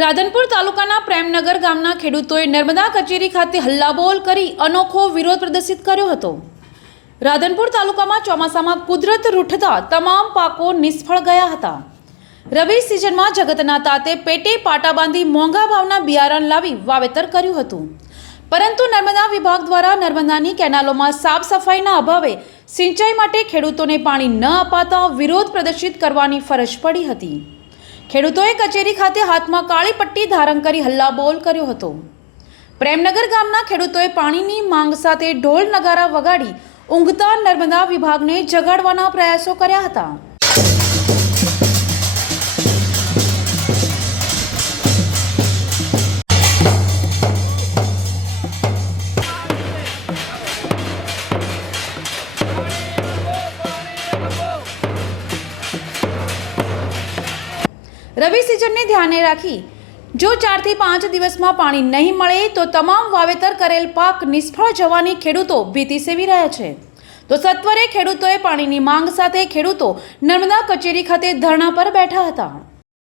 રાધનપુર તાલુકાના પ્રેમનગર ગામના ખેડૂતોએ નર્મદા કચેરી ખાતે હલ્લાબોલ કરી અનોખો વિરોધ પ્રદર્શિત કર્યો હતો. રાધનપુર તાલુકામાં ચોમાસામાં કુદરત રૂઠતા તમામ પાકો નિષ્ફળ ગયા હતા. રવિ સિઝનમાં જગતના તાતે પેટે પાટા બાંધી મોંઘા ભાવના બિયારણ લાવી વાવેતર કર્યું હતું. પરંતુ નર્મદા વિભાગ દ્વારા નર્મદાની કેનાલોમાં સાફ સફાઈના અભાવે સિંચાઈ માટે ખેડૂતોને પાણી ન અપાતા વિરોધ પ્રદર્શિત કરવાની ફરજ પડી હતી. ખેડૂતોએ કચેરી ખાતે હાથમાં કાળી પટ્ટી ધારણ કરી હલ્લાબોલ કર્યો હતો. પ્રેમનગર ગામના ખેડૂતોએ પાણીની માંગ સાથે ઢોલ નગારા વગાડી ઊંઘતા નર્મદા વિભાગને જગાડવાના પ્રયાસો કર્યા હતા. રવિ સિઝનને ધ્યાને રાખી જો ચારથી પાંચ દિવસમાં પાણી નહીં મળે તો તમામ વાવેતર કરેલ પાક નિષ્ફળ જવાની ખેડૂતો ભીતિ સેવી રહ્યા છે. તો સત્વરે ખેડૂતોએ પાણીની માંગ સાથે ખેડૂતો નર્મદા કચેરી ખાતે ધરણા પર બેઠા હતા.